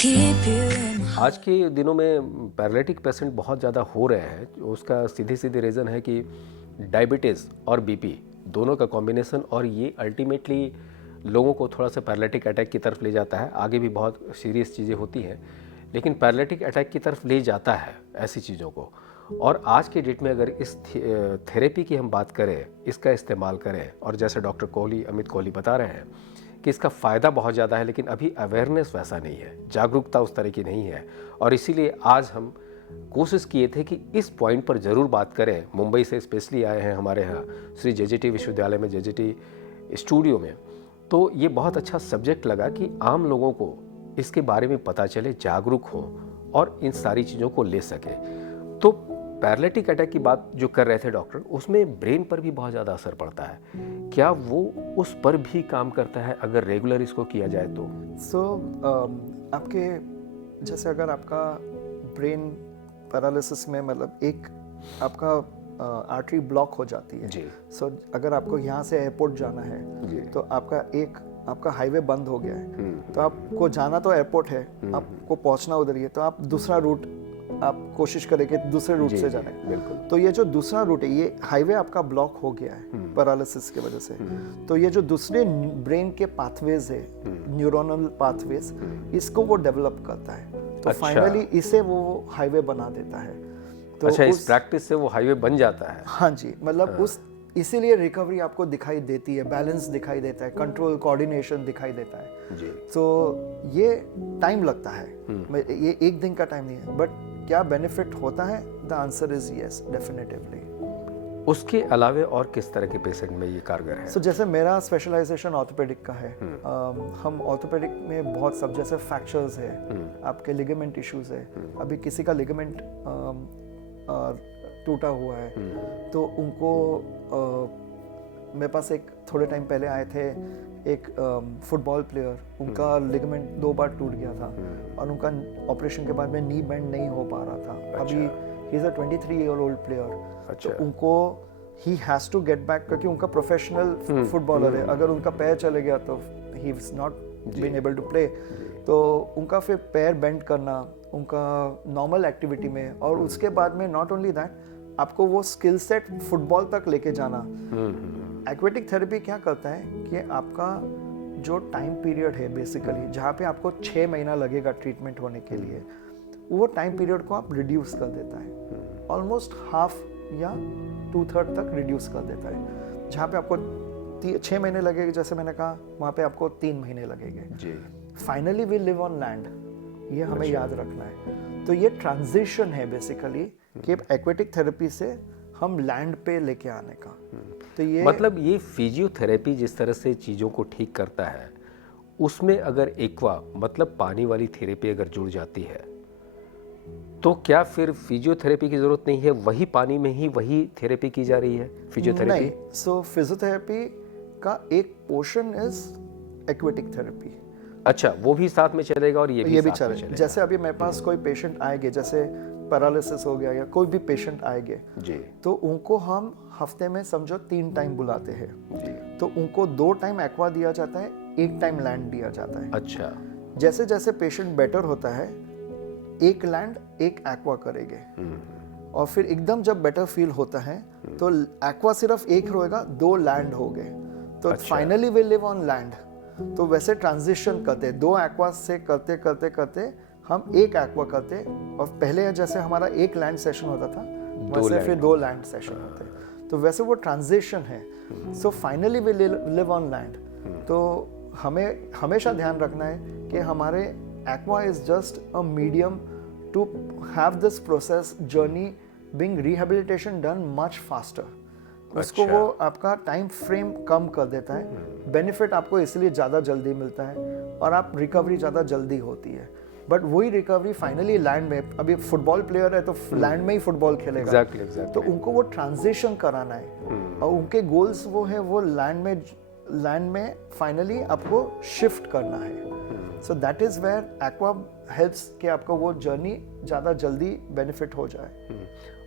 keep you in my आज के दिनों में पैरालिटिक पेशेंट बहुत ज़्यादा हो रहे हैं। उसका सीधे सीधे रीज़न है कि डायबिटीज़ और बीपी दोनों का कॉम्बिनेशन, और ये अल्टीमेटली लोगों को थोड़ा सा पैरालिटिक अटैक की तरफ ले जाता है। आगे भी बहुत सीरियस चीज़ें होती हैं, लेकिन पैरालिटिक अटैक की तरफ ले जाता है ऐसी चीज़ों को। और आज के डेट में अगर इस थेरेपी की हम बात करें, इसका इस्तेमाल करें, और जैसे डॉक्टर कोहली, अमित कोहली बता रहे हैं कि इसका फ़ायदा बहुत ज़्यादा है, लेकिन अभी अवेयरनेस वैसा नहीं है, जागरूकता उस तरह की नहीं है। और इसीलिए आज हम कोशिश किए थे कि इस पॉइंट पर ज़रूर बात करें। मुंबई से स्पेशली आए हैं हमारे यहाँ श्री जेजेटी विश्वविद्यालय में, जेजेटी स्टूडियो में। तो ये बहुत अच्छा सब्जेक्ट लगा कि आम लोगों को इसके बारे में पता चले, जागरूक हों और इन सारी चीज़ों को ले सके। तो पैरालिटिक अटैक की बात जो कर रहे थे डॉक्टर, उसमें ब्रेन पर भी बहुत ज़्यादा असर पड़ता है। क्या वो उस पर भी काम करता है अगर रेगुलर इसको किया जाए तो? आपके जैसे अगर आपका ब्रेन पैरालिसिस में मतलब एक आपका आर्टरी ब्लॉक हो जाती है जी। अगर आपको यहाँ से एयरपोर्ट जाना है जी। तो आपका हाईवे बंद हो गया है, तो आपको जाना तो एयरपोर्ट है, आपको पहुँचना उधर ही है, तो आप दूसरा रूट आप कोशिश करेंगे दूसरे रूट से जाने। बिल्कुल। तो ये जो दूसरा रूट है, ये हाईवे आपका ब्लॉक हो गया है पैरालिसिस की वजह से। तो ये जो दूसरे ब्रेन के पाथवेज है, न्यूरोनल पाथवेज, इसको वो डेवलप करता है। तो अच्छा। फाइनली इसे वो हाईवे बना देता है। तो अच्छा, इस प्रैक्टिस से वो हाईवे बन जाता है। हाँ जी, मतलब इसीलिए रिकवरी आपको दिखाई देती है, बैलेंस दिखाई देता है, कंट्रोल, कोऑर्डिनेशन दिखाई देता है जी। तो ये टाइम लगता है, ये एक दिन का टाइम नहीं है। बट क्या बेनिफिट होता है? The answer is yes, definitively. उसके अलावे और किस तरह के पेशेंट में ये कारगर है? जैसे मेरा स्पेशलाइजेशन ऑर्थोपेडिक का है। हम ऑर्थोपेडिक में बहुत सब, जैसे फ्रैक्चर्स है, आपके लिगामेंट इश्यूज है। अभी किसी का लिगामेंट टूटा हुआ है, तो उनको मेरे पास एक थोड़े टाइम पहले आए थे एक फुटबॉल प्लेयर, उनका लिगामेंट 2 बार टूट गया था और उनका ऑपरेशन के बाद में नी बेंड नहीं हो पा रहा था। अच्छा। अभी he is a 23-year-old player. अच्छा। तो उनको he has to get back, क्योंकि उनका प्रोफेशनल फुटबॉलर है। अगर उनका पैर चले गया तो he is not been able to play. तो उनका फिर पैर बेंड करना उनका नॉर्मल एक्टिविटी में, और उसके बाद में नॉट ओनली दैट, आपको वो स्किल सेट फुटबॉल तक लेके जाना। एक्वेटिक थेरेपी क्या करता है कि आपका जो टाइम पीरियड है बेसिकली, जहाँ पे आपको 6 महीना लगेगा ट्रीटमेंट होने के लिए, वो टाइम पीरियड को आप रिड्यूस कर देता है, ऑलमोस्ट हाफ या 2/3 तक रिड्यूस कर देता है। जहाँ पे आपको 6 महीने लगेगा, जैसे मैंने कहा, वहाँ पे आपको 3 महीने लगेंगे जी। Finally we live on land, ये हमें याद रखना है। तो ये ट्रांजिशन है बेसिकली कि एक्वेटिक थेरेपी से हम लैंड पे लेके आने का। तो ये मतलब ये फिजियोथेरेपी जिस तरह से चीज़ों को ठीक करता है, उसमें अगर एक्वा मतलब पानी वाली थेरेपी अगर जुड़ जाती है, तो क्या फिर फिजियोथेरेपी की ज़रूरत नहीं है? वही पानी में ही वही थेरेपी की जा रही है फिजियोथेरेपी? नहीं, फिजियोथेरेपी का एक पोर्शन इज एक्वेटिक थेरेपी। अच्छा, वो भी साथ में चलेगा और ये भी साथ में चलेगा। जैसे अभी मेरे पास कोई पेशेंट आएंगे, जैसे पैरालिसिस हो गया या कोई भी पेशेंट आएंगे जी, तो उनको हम हफ्ते में समझो 3 टाइम बुलाते हैं जी। तो उनको 2 टाइम एक्वा दिया जाता है, 1 टाइम लैंड दिया जाता है। अच्छा। जैसे जैसे पेशेंट बेटर होता है, 1 लैंड 1 एक्वा करेंगे, और फिर एकदम जब बेटर फील होता है तो एक्वा सिर्फ 1 रहेगा, 2 लैंड हो गए। तो finally we live on land. तो वैसे ट्रांजिशन करते 2 एक्वा से करते करते करते हम 1 एक्वा करते, और पहले जैसे हमारा 1 लैंड सेशन होता था, वैसे फिर 2 लैंड सेशन होते। तो वैसे वो ट्रांजिशन है। So finally we live on land. तो हमें हमेशा ध्यान रखना है कि हमारे aqua is just a medium to have this process journey being rehabilitation done much faster. उसको वो आपका टाइम फ्रेम कम कर देता है। बेनिफिट आपको इसलिए ज़्यादा जल्दी मिलता है, और आप रिकवरी ज़्यादा जल्दी होती है। बट वही रिकवरी फाइनली लैंड में, अभी फुटबॉल प्लेयर है तो लैंड में ही फुटबॉल खेलेगा। exactly. तो उनको वो ट्रांजिशन कराना है, और उनके गोल्स वो है वो लैंड में फाइनली आपको शिफ्ट करना है। So that is where aqua helps कि आपको वो जर्नी ज़्यादा जल्दी बेनिफिट हो जाए।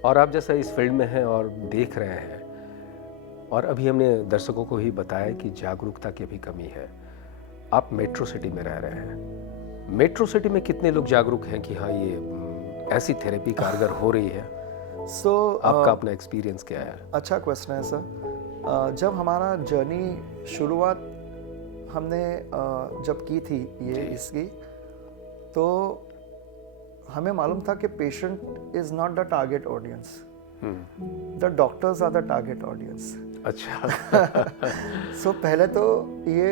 और आप जैसा इस फील्ड में हैं और देख रहे हैं, और अभी हमने दर्शकों को ही बताया कि जागरूकता की भी कमी है। आप मेट्रो सिटी में रह रहे हैं, मेट्रो सिटी में कितने लोग जागरूक हैं कि हाँ ये ऐसी थेरेपी कारगर हो रही है? सो आपका अपना एक्सपीरियंस क्या है? अच्छा क्वेश्चन है सर। जब हमारा जर्नी शुरुआत हमने जब की थी ये इसकी, तो हमें मालूम था कि patient is not the target audience, the doctors are the target audience. अच्छा। सो पहले तो ये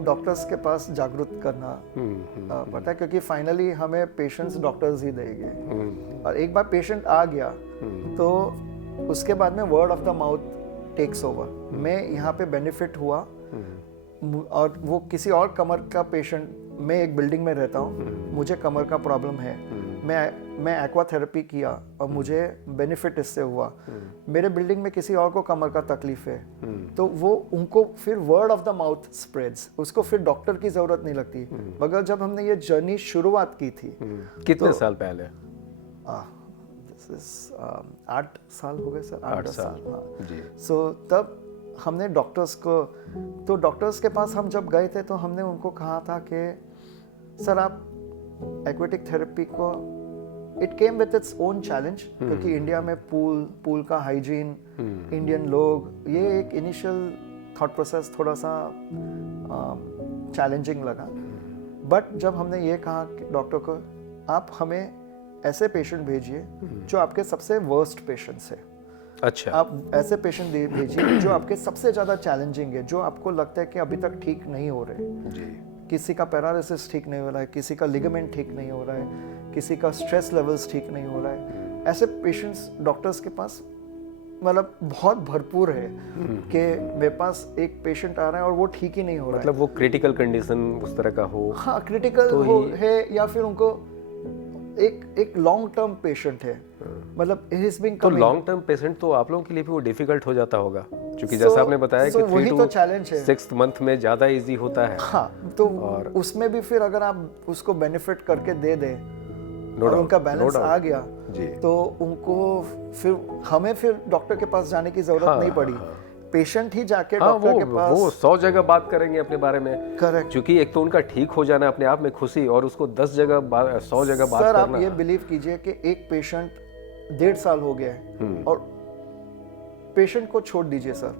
डॉक्टर्स के पास जागरूक करना पड़ता है, क्योंकि फाइनली हमें पेशेंट्स डॉक्टर्स ही देंगे। और एक बार पेशेंट आ गया तो उसके बाद में word of the mouth takes over. मैं यहाँ पे बेनिफिट हुआ, और वो किसी और कमर का पेशेंट, मैं एक बिल्डिंग में रहता हूँ, मुझे कमर का प्रॉब्लम है, मैं एक्वा थेरेपी किया और मुझे बेनिफिट इससे हुआ। मेरे बिल्डिंग में किसी और को कमर का तकलीफ है, तो वो उनको फिर word of the mouth spreads, उसको फिर डॉक्टर की जरूरत नहीं लगती। मगर जब हमने ये जर्नी शुरुआत की थी, कितने साल पहले? 8 साल हो गए सर, 8 साल। हाँ जी। सो तब हमने डॉक्टर्स को, तो डॉक्टर्स के पास हम जब गए थे तो हमने उनको कहा था कि सर आप एक्वेटिक थेरेपी को, it came with its own challenge, क्योंकि इंडिया में पूल का हाइजीन, इंडियन लोग, ये एक इनिशियल थॉट प्रोसेस थोड़ा सा चैलेंजिंग लगा। बट जब हमने ये कहा कि डॉक्टर को आप हमें ऐसे पेशेंट भेजिए जो आपके सबसे वर्स्ट पेशेंट्स है। अच्छा। आप ऐसे पेशेंट भेजिए जो आपके सबसे ज़्यादा चैलेंजिंग है, जो आपको लगता है कि अभी तक ठीक नहीं हो रहे। जी। किसी का पैरालिसिस ठीक नहीं हो रहा है, किसी का लिगामेंट ठीक नहीं हो रहा है, किसी का स्ट्रेस लेवल्स ठीक नहीं हो रहा है। ऐसे पेशेंट्स डॉक्टर्स के पास मतलब बहुत भरपूर है कि मेरे पास एक पेशेंट आ रहा है और वो ठीक ही नहीं हो रहा है। मतलब वो क्रिटिकल कंडीशन उस तरह का हो। हाँ, क्रिटिकल तो हो है, या फिर उनको एक लॉन्ग टर्म पेशेंट है, मतलब तो लॉन्ग टर्म पेशेंट तो आप लोगों के लिए भी वो डिफिकल्ट हो जाता होगा, क्योंकि जैसा आपने बताया कि वही तो चैलेंज है। 6th मंथ में ज़्यादा इजी होता है। हाँ, तो उसमें भी फिर अगर आप उसको बेनिफिट करके दे दें और उनका बैलेंस आ गया जी, तो उनको फिर हमें फिर डॉक्टर के पास जाने की जरूरत नहीं पड़ी। पेशेंट ही जाके डॉक्टर के पास, वो 100 जगह बात करेंगे अपने बारे में। करेक्ट। क्योंकि एक तो उनका ठीक हो जाना अपने आप में खुशी, और उसको 10 जगह 100 जगह बात सर करना। आप ये बिलीव कीजिए कि एक पेशेंट 1.5 साल हो गया है, और पेशेंट को छोड़ दीजिए सर,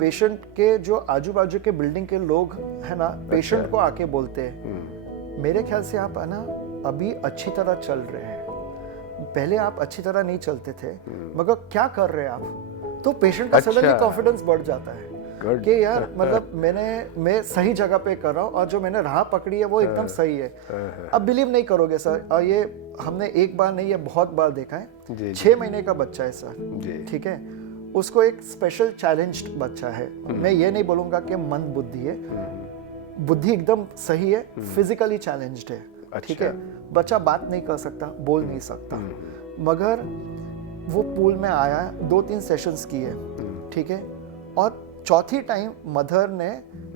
पेशेंट के जो आजू बाजू के बिल्डिंग के लोग है ना, पेशेंट को आके बोलते हैं मेरे ख्याल से आप है ना अभी अच्छी तरह चल रहे हैं, पहले आप अच्छी तरह नहीं चलते थे, मगर क्या कर रहे हैं आप। तो पेशेंट का सडनली कॉन्फिडेंस बढ़ जाता है कि यार मतलब मैं सही जगह पे कर रहा हूँ, और जो मैंने राह पकड़ी है वो एकदम सही है। अब बिलीव नहीं करोगे सर, और ये हमने एक बार नहीं, ये बहुत बार देखा है। 6 महीने का बच्चा है सर, ठीक है, उसको एक स्पेशल चैलेंज्ड बच्चा है। मैं ये नहीं बोलूंगा कि मंद बुद्धि है, बुद्धि एकदम सही है, फिजिकली चैलेंज्ड है। ठीक है, बच्चा बात नहीं कर सकता, बोल नहीं सकता, मगर वो पूल में आया, 2-3 सेशंस किए, ठीक है, और चौथी टाइम मदर ने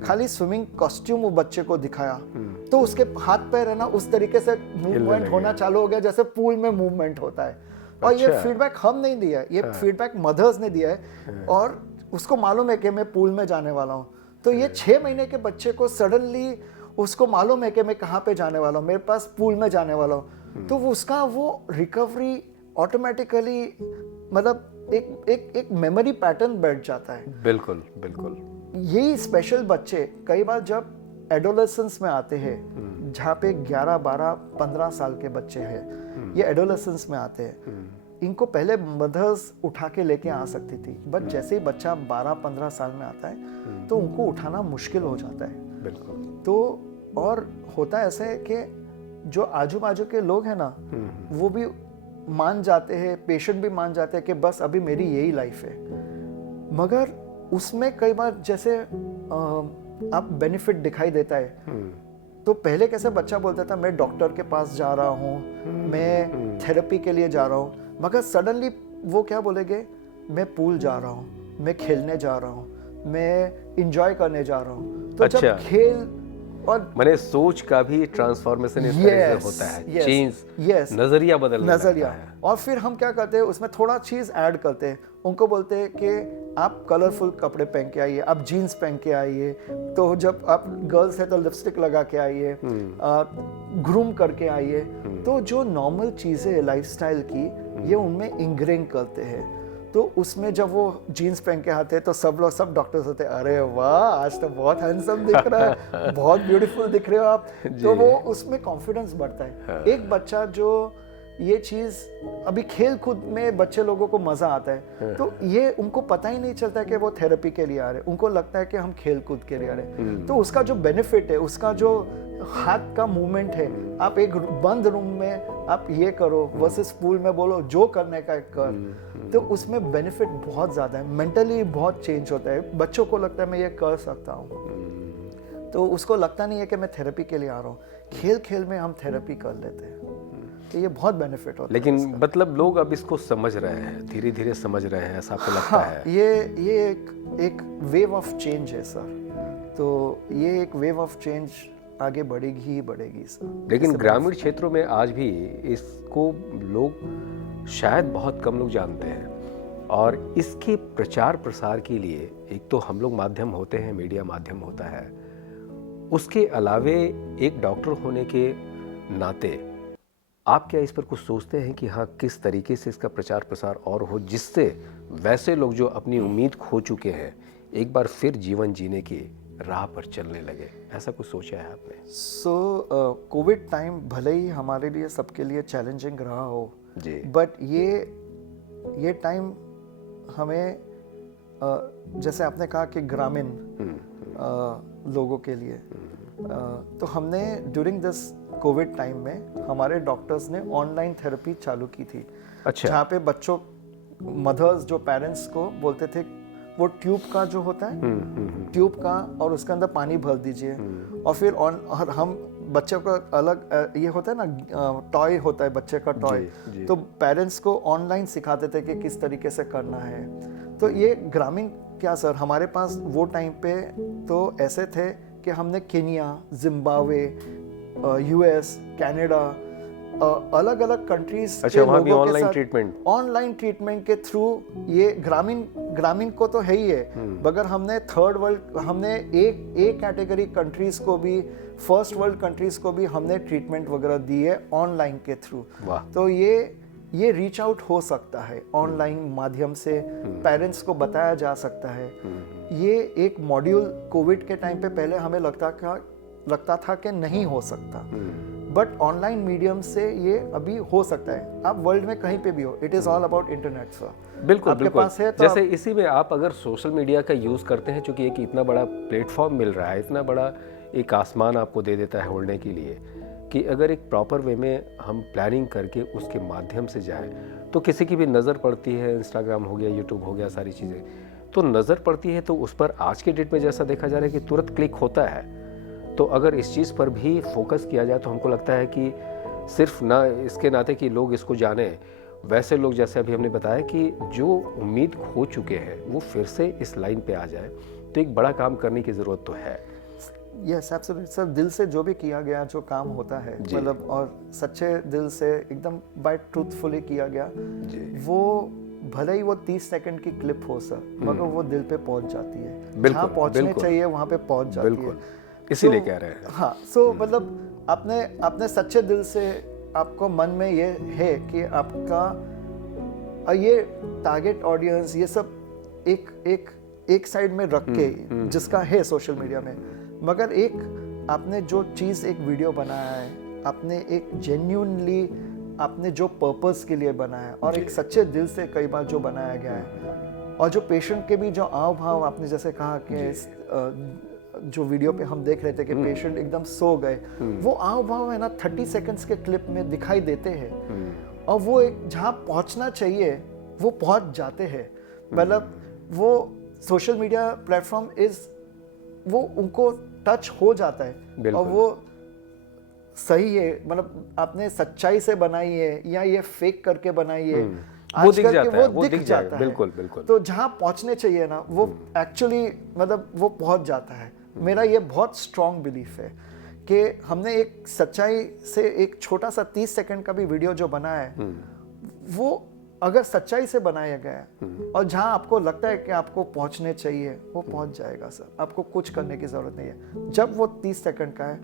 खाली स्विमिंग कॉस्ट्यूम वो बच्चे को दिखाया, तो उसके हाथ पैर है ना उस तरीके से मूवमेंट होना चालू हो गया जैसे पूल में मूवमेंट होता है। और ये फीडबैक हम नहीं दिया है, ये फीडबैक मदर्स ने दिया है, और उसको मालूम है कि मैं पूल में जाने वाला हूँ। तो ये 6 महीने के बच्चे को सडनली उसको मालूम है कि मैं कहाँ पे जाने वाला हूँ, मेरे पास पूल में जाने वाला हूँ, तो उसका वो रिकवरी ऑटोमेटिकली मतलब एक मेमोरी पैटर्न बैठ जाता है। बिल्कुल बिल्कुल। यही स्पेशल बच्चे कई बार जब एडोलेसेंस में आते हैं, जहाँ पे 11, 12, 15 साल के बच्चे हैं, ये एडोलेसेंस में आते हैं, इनको पहले मदर्स उठा के लेके आ सकती थी, बट जैसे ही बच्चा 12-15 साल में आता है तो उनको उठाना मुश्किल हो जाता है। बिल्कुल। तो और होता ऐसा है कि जो आजू बाजू के लोग हैं ना, वो भी मान जाते हैं, पेशेंट भी मान जाते हैं कि बस अभी मेरी यही लाइफ है, मगर उसमें कई बार जैसे आप बेनिफिट दिखाई देता है। तो पहले कैसे बच्चा बोलता था मैं डॉक्टर के पास जा रहा हूँ, मैं थेरेपी के लिए जा रहा हूँ, मगर सडनली वो क्या बोलेंगे, मैं पूल जा रहा हूँ, मैं खेलने जा रहा हूँ, मैं इंजॉय करने जा रहा हूँ। तो अच्छा। जब खेल और मैंने सोच का भी ट्रांसफॉर्मेशन इस तरह से होता है, चेंज, नजरिया बदलना नजरिया। और फिर हम क्या करते हैं, उसमें थोड़ा चीज ऐड करते हैं, उनको बोलते हैं कि आप कलरफुल कपड़े पहन के आइए, आप जीन्स पहन के आइए, तो जब आप गर्ल्स है तो लिपस्टिक लगा के आइए, ग्रूम करके आइए। तो जो नॉर्मल चीज़ें है लाइफस्टाइल की, ये उनमें इंग्रेन करते हैं। तो उसमें जब वो जीन्स पहन के आते हैं तो सब डॉक्टर्स होते हैं, अरे वाह आज तो बहुत हैंडसम दिख रहा है, बहुत ब्यूटीफुल दिख रहे हो आप। तो वो उसमें कॉन्फिडेंस बढ़ता है। एक बच्चा जो ये चीज़ अभी खेल कूद में बच्चे लोगों को मज़ा आता है, तो ये उनको पता ही नहीं चलता कि वो थेरेपी के लिए आ रहे हैं, उनको लगता है कि हम खेल कूद के लिए आ रहे हैं। तो उसका जो बेनिफिट है, उसका जो हाथ का मूवमेंट है, आप एक बंद रूम में आप ये करो वर्सेस पूल में बोलो जो करने का कर, तो उसमें बेनिफिट बहुत ज़्यादा है। मेंटली बहुत चेंज होता है, बच्चों को लगता है मैं ये कर सकता हूँ, तो उसको लगता नहीं है कि मैं थेरेपी के लिए आ रहा हूँ। खेल खेल में हम थेरेपी कर लेते हैं, तो ये बहुत बेनिफिट होता है। लेकिन मतलब लोग अब इसको समझ रहे हैं, धीरे धीरे समझ रहे हैं, ऐसा आपको लगता है? ये एक वेव ऑफ चेंज है सर, तो ये एक वेव ऑफ चेंज आगे बढ़ेगी ही बढ़ेगी सर। लेकिन ग्रामीण क्षेत्रों में आज भी इसको लोग शायद बहुत कम लोग जानते हैं, और इसके प्रचार प्रसार के लिए एक तो हम लोग माध्यम होते हैं, मीडिया माध्यम होता है, उसके अलावे एक डॉक्टर होने के नाते आप क्या इस पर कुछ सोचते हैं कि हाँ किस तरीके से इसका प्रचार प्रसार और हो, जिससे वैसे लोग जो अपनी उम्मीद खो चुके हैं एक बार फिर जीवन जीने की राह पर चलने लगे? ऐसा कुछ सोचा है आपने? कोविड टाइम भले ही हमारे लिए सबके लिए चैलेंजिंग रहा हो जी, बट ये टाइम हमें जैसे आपने कहा कि ग्रामीण लोगों के लिए, तो हमने ड्यूरिंग दिस कोविड टाइम में हमारे डॉक्टर्स ने ऑनलाइन थेरेपी चालू की थी। अच्छा। जहाँ पे बच्चों, मदर्स जो पेरेंट्स को बोलते थे वो ट्यूब का जो होता है, ट्यूब का, और उसके अंदर पानी भर दीजिए, और फिर और हम बच्चे को अलग ये होता है ना, टॉय होता है बच्चे का टॉय, तो पेरेंट्स को ऑनलाइन सिखाते थे कि किस तरीके से करना है। तो ये ग्रामीण क्या सर, हमारे पास वो टाइम पे तो ऐसे थे कि हमने केनिया, जिम्बाब्वे, यूएस, कनाडा, अलग अलग कंट्रीज के लोगों के साथ ऑनलाइन ट्रीटमेंट के थ्रू, ये ग्रामीण को तो है ही है, मगर हमने थर्ड वर्ल्ड, हमने एक कैटेगरी कंट्रीज को भी, फर्स्ट वर्ल्ड कंट्रीज को भी हमने ट्रीटमेंट वगैरह दी है ऑनलाइन के थ्रू। तो ये रीच आउट हो सकता है ऑनलाइन माध्यम से, पेरेंट्स को बताया जा सकता है। ये एक मॉड्यूल कोविड के टाइम पे पहले हमें लगता था कि नहीं हो सकता, बट ऑनलाइन मीडियम से ये अभी हो सकता है। आप वर्ल्ड में कहीं पे भी हो, it is all about internet sir. बिल्कुल आपके बिल्कुल पास है तो जैसे इसी में आप अगर सोशल मीडिया का यूज़ करते हैं, चूँकि एक इतना बड़ा प्लेटफॉर्म मिल रहा है, इतना बड़ा एक आसमान आपको दे देता है ओढ़ने के लिए, कि अगर एक प्रॉपर वे में हम प्लानिंग करके उसके माध्यम से जाएं, तो किसी की भी नज़र पड़ती है, इंस्टाग्राम हो गया, यूट्यूब हो गया, सारी चीज़ें तो नज़र पड़ती है, तो उस पर आज के डेट में जैसा देखा जा रहा है कि तुरंत क्लिक होता है। तो अगर इस चीज़ पर भी फोकस किया जाए तो हमको लगता है कि सिर्फ ना इसके नाते कि लोग इसको जाने, वैसे लोग जैसे अभी हमने बताया कि जो उम्मीद खो चुके हैं वो फिर से इस लाइन पे आ जाए, तो एक बड़ा काम करने की ज़रूरत तो है। यस एब्सोल्युटली सर, दिल से जो भी किया गया जो काम होता है, मतलब और सच्चे दिल से एकदम बाय ट्रूथफुली किया गया, वो भले ही वो 30 सेकंड की क्लिप हो सर, मगर वो दिल पे पहुंच जाती है, जहाँ पहुंचने चाहिए वहाँ पे पहुंच जाती है। इसीलिए कह रहे हैं। हाँ, सो मतलब आपने सच्चे दिल से, आपको मन में ये है कि आपका ये टारगेट ऑडियंस, ये सब एक साइड में रख के जिसका है सोशल मीडिया में, मगर एक आपने जो चीज़, एक वीडियो बनाया है, आपने एक जेन्युइनली आपने जो पर्पस के लिए बनाया है और एक सच्चे दिल से कई बार जो बनाया गया है, और जो पेशेंट के भी जो आव भाव, आपने जैसे कहा कि जो वीडियो पे हम देख रहे थे कि पेशेंट एकदम सो गए, वो आव भाव है ना 30 सेकंड्स के क्लिप में दिखाई देते हैं, और वो एक जहाँ पहुँचना चाहिए वो पहुँच जाते हैं। मतलब वो सोशल मीडिया प्लेटफॉर्म वो उनको टच हो जाता है, और वो सही है, मतलब आपने सच्चाई से बनाई है या ये फेक करके बनाई है, वो दिख जाता है। बिल्कुल। तो जहाँ पहुँचने चाहिए ना, वो एक्चुअली मतलब वो पहुँच जाता है। मेरा ये बहुत स्ट्रॉन्ग बिलीफ है कि हमने एक सच्चाई से एक छोटा सा 30 सेकंड का भी वीडियो जो बनाया है, वो अगर सच्चाई से बनाया गया है और जहां आपको लगता है कि आपको पहुंचने चाहिए वो पहुंच जाएगा सर, आपको कुछ करने की जरूरत नहीं है। जब वो 30 सेकंड का है,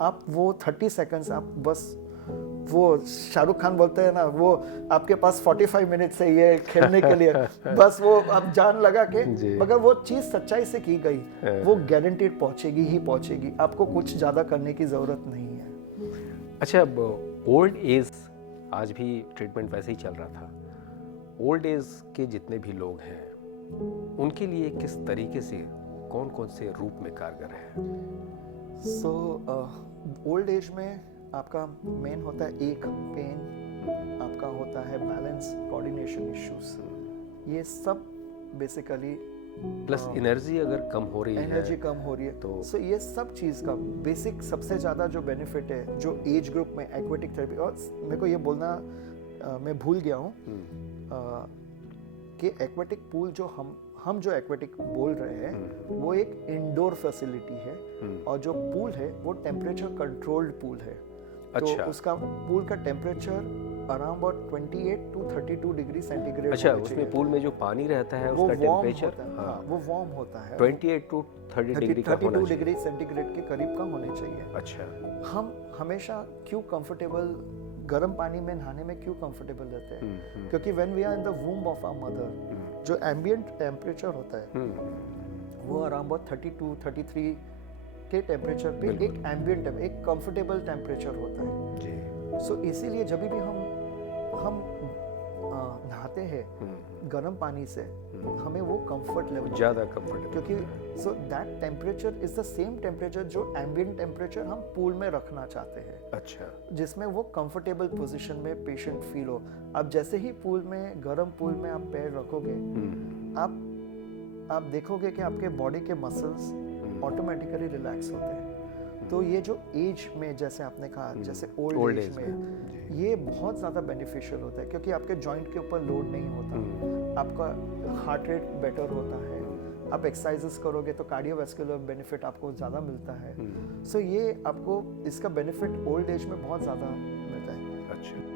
आप वो 30 सेकंड्स आप बस, वो शाहरुख खान बोलते हैं ना, वो आपके पास 45 मिनट्स है ये खेलने के लिए, बस वो आप जान लगा के, मगर वो चीज़ सच्चाई से की गई वो गारंटीड पहुंचेगी ही पहुंचेगी, आपको कुछ ज़्यादा करने की ज़रूरत नहीं है। अच्छा, ओल्ड एज, आज भी ट्रीटमेंट वैसे ही चल रहा था, ओल्ड एज के जितने भी लोग हैं उनके लिए किस तरीके से, कौन कौन से रूप में कारगर है? सो ओल्ड एज में आपका मेन होता है एक पेन, आपका होता है बैलेंस, कोऑर्डिनेशन इश्यूज, ये सब बेसिकली, प्लस एनर्जी अगर कम हो रही है, एनर्जी कम हो रही है तो सो ये सब चीज़ का बेसिक सबसे ज़्यादा जो बेनिफिट है जो एज ग्रुप में एक्वेटिक थेरेपी, और मेरे को ये बोलना मैं भूल गया हूँ कि एक्वेटिक पूल जो हम जो एक्वेटिक बोल रहे हैं वो एक इंडोर फैसिलिटी है, और जो पूल है वो टेम्परेचर कंट्रोल्ड पूल है। अच्छा। तो उसका पूल का temperature around about 28 to 32 degree centigrade. अच्छा, उसमें पूल में जो पानी रहता है वो उसका वार्म टेम्परेचर, होता है, हाँ, वो वार्म होता है, 28 टू 30 डिग्री का होना 32 चाहिए। डिग्री सेंटीग्रेड के करीब का होने चाहिए। अच्छा। हम हमेशा क्यों कंफर्टेबल गर्म पानी में नहाने में क्यों कंफर्टेबल रहते हैं? क्योंकि when we are in the womb of our mother, जो एम्बिएंट टेम्परेचर होता है वो अराउंड अबाउट 32 33 के टेम्परेचर पे एक एम्बिएंट, एक कंफर्टेबल टेम्परेचर होता है जी। सो इसीलिए जब भी हम नहाते हैं गर्म पानी से, हमें वो कंफर्ट लेवल ज़्यादा कंफर्टेबल, क्योंकि so that temperature is the same temperature जो एम्बिएंट टेम्परेचर हम पूल में रखना चाहते हैं। अच्छा, जिसमें वो कंफर्टेबल पोजीशन में पेशेंट फील हो। अब जैसे ही पूल में, गर्म पूल में आप पैर रखोगे, आप देखोगे कि आपके बॉडी के मसल्स ऑटोमेटिकली रिलैक्स होते हैं। तो ये जो एज में, जैसे आपने कहा, जैसे ओल्ड एज में ये बहुत ज़्यादा बेनिफिशियल होता है, क्योंकि आपके जॉइंट के ऊपर लोड नहीं होता, आपका हार्ट रेट बेटर होता है, आप एक्सरसाइजेस करोगे तो कार्डियोवैस्कुलर बेनिफिट आपको ज़्यादा मिलता है। सो ये आपको इसका बेनिफिट ओल्ड एज में बहुत ज़्यादा मिलता है। अच्छा।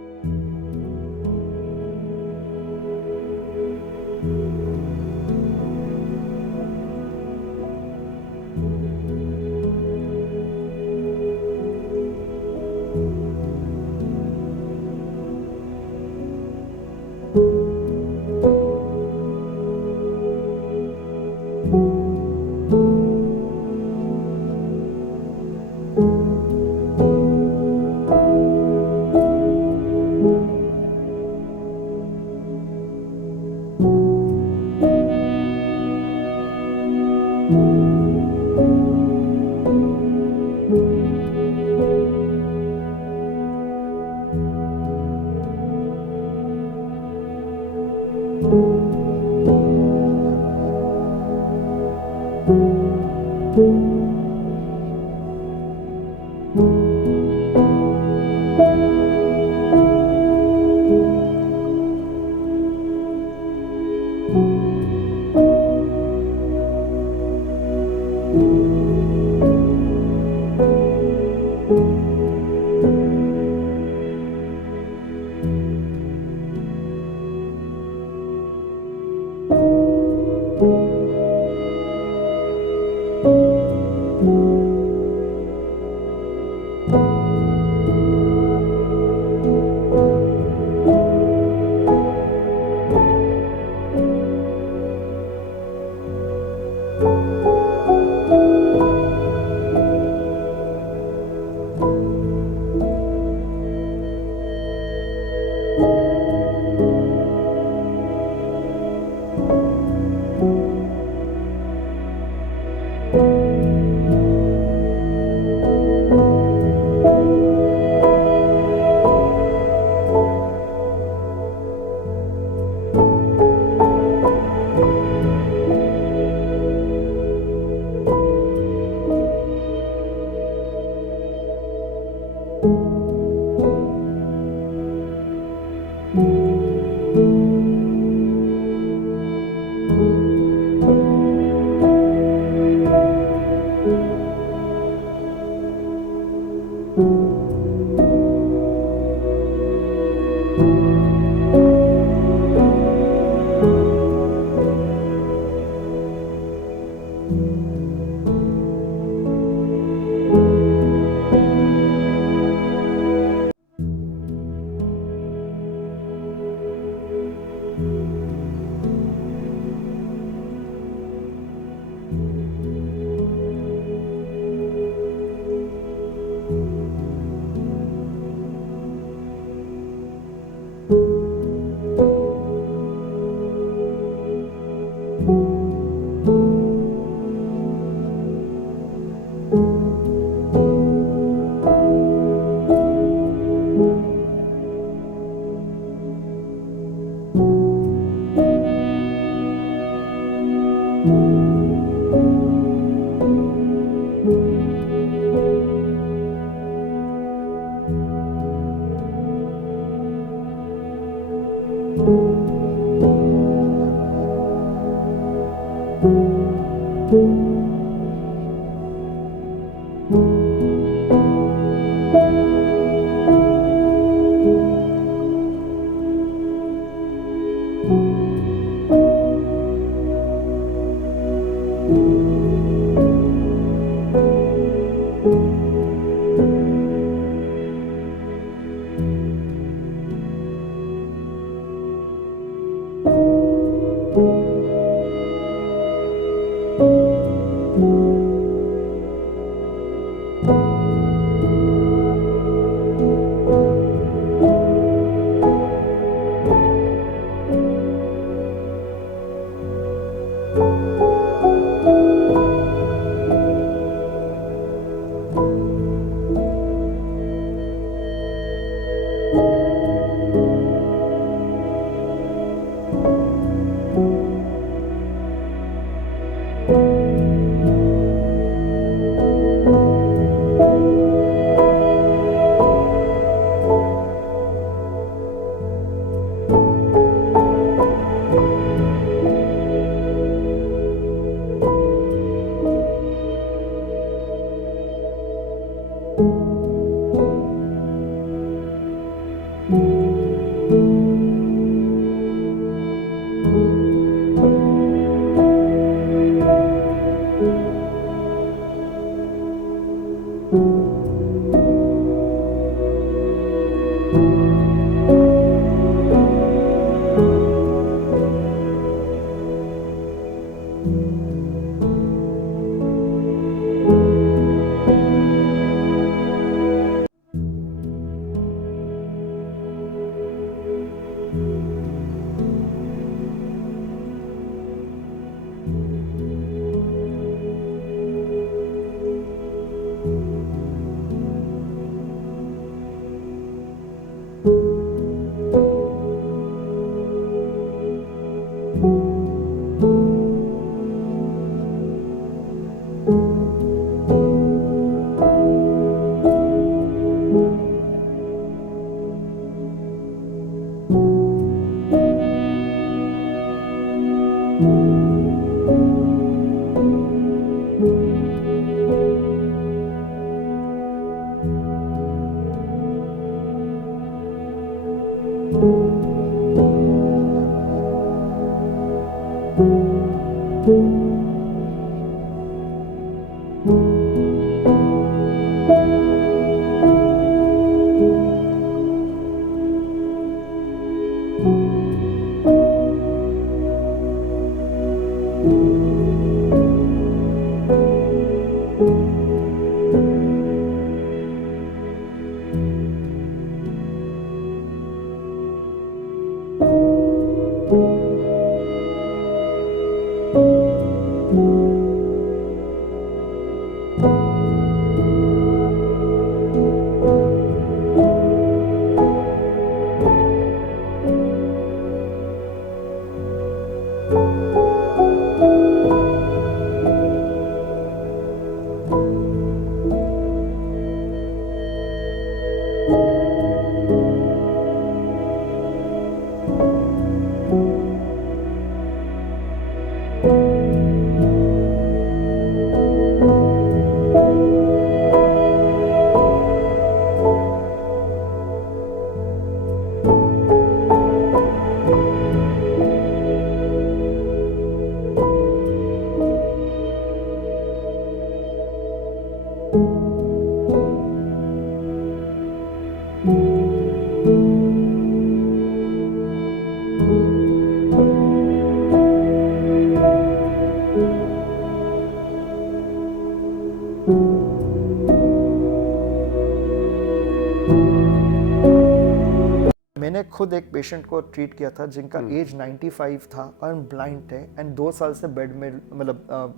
मैंने खुद एक पेशेंट को ट्रीट किया था जिनका एज 95 था और ब्लाइंड थे एंड 2 साल से बेड में मतलब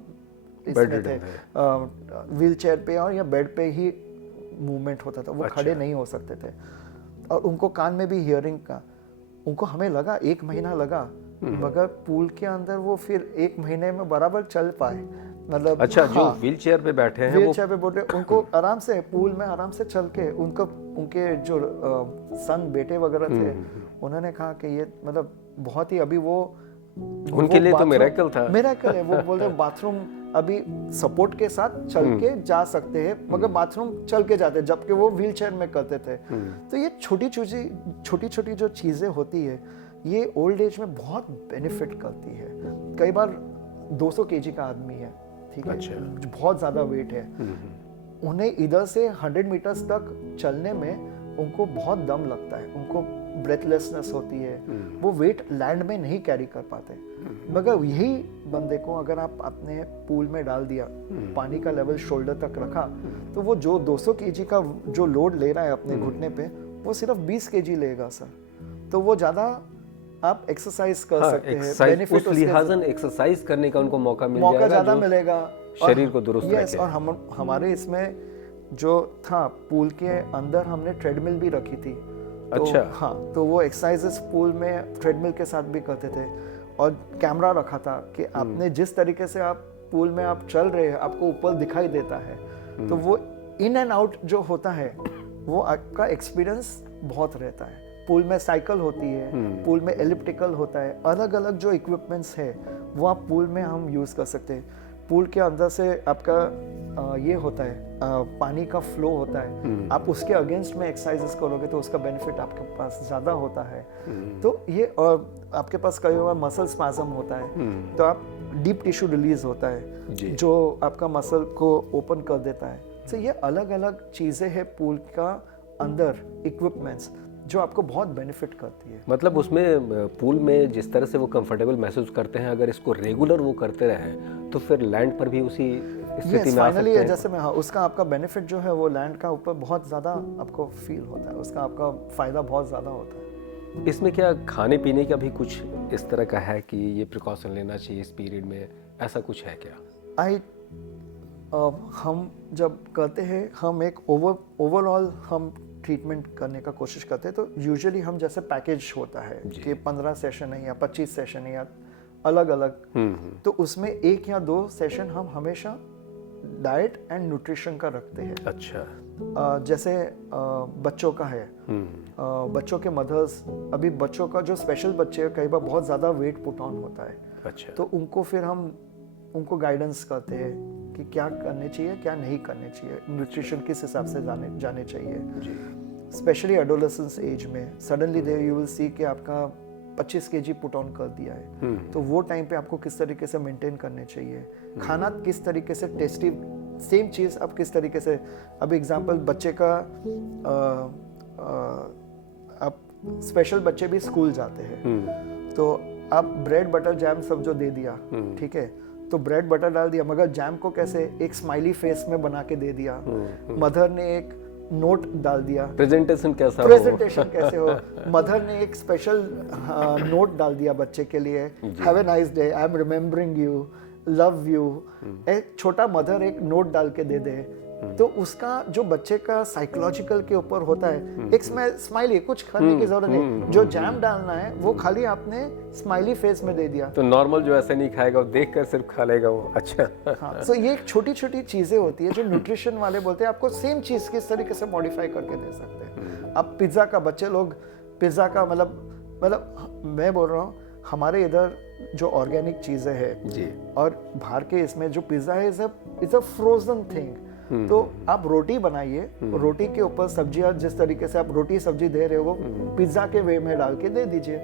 इसमें थे व्हील चेयर पे और या बेड पे ही मूवमेंट होता था, वो खड़े नहीं हो सकते थे और उनको कान में भी हियरिंग का उनको हमें लगा 1 महीना लगा, मगर पूल के अंदर वो फिर 1 महीने में बराबर चल पाए। मतलब अच्छा, जो व्हील चेयर पे बैठे हैं व्हील चेयर पे बैठे उनको आराम से पूल में आराम से चल के उनके जो सन बेटे वगैरह थे उन्होंने कहा कि ये मतलब बहुत ही अभी उनके लिए तो मिरेकल था। मिरेकल है। वो बोलते हैं बाथरूम अभी सपोर्ट के साथ चल के जा सकते हैं, मगर बाथरूम चल के जाते हैं, जबकि वो व्हील चेयर में करते थे। तो ये छोटी छोटी जो चीज़ें होती है ये ओल्ड एज में बहुत बेनिफिट करती है। कई बार 200 केजी का आदमी है, ठीक है, अच्छा। बहुत ज़्यादा वेट है, उन्हें इधर से 100 मीटर्स तक चलने में उनको बहुत दम लगता है, उनको ब्रेथलेसनेस होती है, वो वेट लैंड में नहीं कैरी कर पाते। मगर यही बंदे को अगर आप अपने पूल में डाल दिया, पानी का लेवल शोल्डर तक रखा, तो वो जो 200 केजी का जो लोड ले रहा है अपने घुटने पे, वो सिर्फ 20 केजी लेगा सर। तो वो ज़्यादा आप एक्सरसाइज कर सकते हैं, बेनिफिट उस लिहाजन एक्सरसाइज करने का उनको मौका ज़्यादा मिलेगा, शरीर को दुरुस्त रखे। और हमारे इसमें जो था पूल के अंदर हमने ट्रेडमिल भी रखी थी। तो, अच्छा। हाँ, तो वो एक्सरसाइजेस पूल में ट्रेडमिल के साथ भी करते थे, और कैमरा रखा था कि आपने जिस तरीके से आप पूल में आप चल रहे हैं आपको ऊपर दिखाई देता है, तो वो इन एंड आउट जो होता है वो आपका एक्सपीरियंस बहुत रहता है। पूल में साइकिल होती है, पूल में एलिप्टिकल होता है, अलग अलग जो इक्विपमेंट्स है वो आप पूल में हम यूज़ कर सकते हैं। पूल के अंदर से आपका ये होता है, पानी का फ्लो होता है, आप उसके अगेंस्ट में एक्सरसाइजेस करोगे तो उसका बेनिफिट आपके पास ज़्यादा होता है। तो ये, और आपके पास कई बार मसल स्पाज़म होता है, तो आप डीप टिश्यू रिलीज होता है जो आपका मसल को ओपन कर देता है। तो ये अलग अलग चीज़ें हैं पूल का अंदर इक्विपमेंट्स जो आपको बहुत बेनिफिट करती है। मतलब उसमें पूल में जिस तरह से वो कंफर्टेबल महसूस करते हैं, अगर इसको रेगुलर वो करते रहें तो फिर लैंड पर भी उसी स्थिति में आ सकते हैं। जैसे में उसका आपका बेनिफिट जो है वो लैंड का ऊपर बहुत ज़्यादा आपको फील होता है, उसका आपका फ़ायदा बहुत ज़्यादा होता है। इसमें क्या खाने पीने का भी कुछ इस तरह का है कि ये प्रिकॉशन लेना चाहिए इस पीरियड में, ऐसा कुछ है क्या? हम जब करते हैं, हम एक ओवरऑल हम ट्रीटमेंट करने का कोशिश करते हैं, तो यूजुअली हम जैसे पैकेज होता है कि 15 सेशन है या 25 सेशन है या अलग अलग, तो उसमें 1 या 2 सेशन हम हमेशा डाइट एंड न्यूट्रिशन का रखते हैं। अच्छा। जैसे बच्चों का है, बच्चों के मदर्स, अभी बच्चों का जो स्पेशल बच्चे कई बार बहुत ज़्यादा वेट पुट ऑन होता है। अच्छा। तो उनको फिर हम उनको गाइडेंस करते हैं कि क्या करने चाहिए क्या नहीं करने चाहिए, न्यूट्रिशन किस हिसाब से जाने चाहिए। स्पेशली एडोलेसेंस एज में suddenly they you will see कि आपका 25 केजी पुट ऑन कर दिया है, तो वो टाइम पे आपको किस तरीके से मेंटेन करने चाहिए, खाना किस तरीके से टेस्टी, सेम चीज़ अब किस तरीके से, अब एग्जांपल बच्चे का अब स्पेशल बच्चे भी स्कूल जाते हैं, तो आप ब्रेड बटर जैम सब जो दे दिया, ठीक है, तो ब्रेड बटर डाल दिया, मगर जैम को कैसे एक स्माइली फेस में बना के दे दिया, मदर ने एक नोट डाल दिया, प्रेजेंटेशन कैसे हो, मदर ने एक स्पेशल नोट डाल दिया बच्चे के लिए, have a nice day, I am remembering you, love you, एक छोटा मदर एक नोट डाल के दे दे, तो उसका जो बच्चे का साइकोलॉजिकल के ऊपर होता है, एक स्माइली, कुछ खाने की जरूरत नहीं, जो जैम डालना है वो खाली आपने स्माइली फेस में दे दिया, तो नॉर्मल जो ऐसे नहीं खाएगा वो देख कर सिर्फ खा लेगा वो। अच्छा। हाँ, तो ये छोटी छोटी चीजें होती है जो न्यूट्रिशन वाले बोलते हैं आपको सेम चीज किस तरीके से मॉडिफाई करके दे सकते हैं। अब पिज्जा का, बच्चे लोग पिज्जा का मतलब मैं बोल रहा हूँ हमारे इधर जो ऑर्गेनिक चीजें हैं जी, और बाहर के इसमें जो पिज्जा है इज अ फ्रोजन थिंग, तो आप रोटी बनाइए, रोटी के ऊपर सब्जियां जिस तरीके से आप रोटी सब्जी दे रहे हो वो पिज्जा के वे में डाल के दे दीजिए,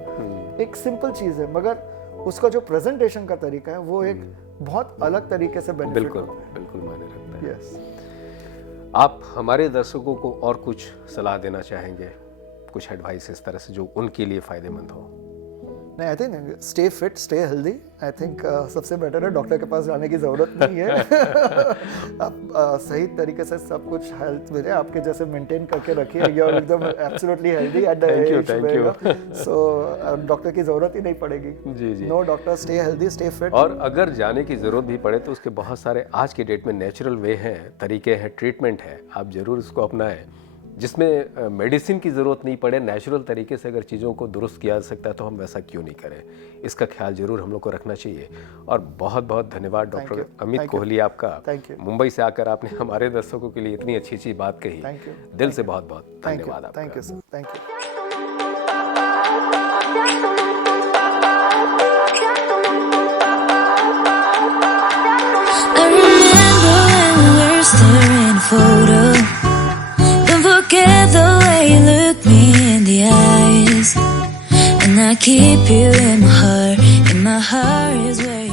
एक सिंपल चीज है, मगर उसका जो प्रेजेंटेशन का तरीका है वो एक बहुत अलग तरीके से बेनिफिट होता है। बिल्कुल मायने रखता है। यस। आप हमारे दर्शकों को और कुछ सलाह देना चाहेंगे, कुछ एडवाइस इस तरह से जो उनके लिए फायदेमंद हो? नहीं, I think stay fit, stay healthy, I think सबसे बेटर है, डॉक्टर के पास जाने की ज़रूरत नहीं है। आप सही तरीके से सब कुछ हेल्थ मिले आपके जैसे मेंटेन करके रखिए, यू आर एकदम absolutely healthy at the age, thank you. So doctor की ज़रूरत ही नहीं पड़ेगी। जी जी। No doctor, stay healthy, stay fit. और अगर जाने की ज़रूरत भी पड़े तो उसके बहुत सारे आज के डेट में नेचुरल वे हैं, तरीके हैं, ट्रीटमेंट है, आप ज़रूर इसको अपनाएं जिसमें मेडिसिन की ज़रूरत नहीं पड़े, नेचुरल तरीके से अगर चीज़ों को दुरुस्त किया जा सकता है तो हम वैसा क्यों नहीं करें। इसका ख्याल ज़रूर हम लोग को रखना चाहिए। और बहुत बहुत धन्यवाद डॉक्टर अमित कोहली आपका। मुंबई से आकर आपने हमारे दर्शकों के लिए इतनी अच्छी अच्छी बात कही। दिल से बहुत बहुत धन्यवाद आपका। Thank you sir, thank you. Staring photo, don't forget the way you look me in the eyes, and I keep you in my heart is where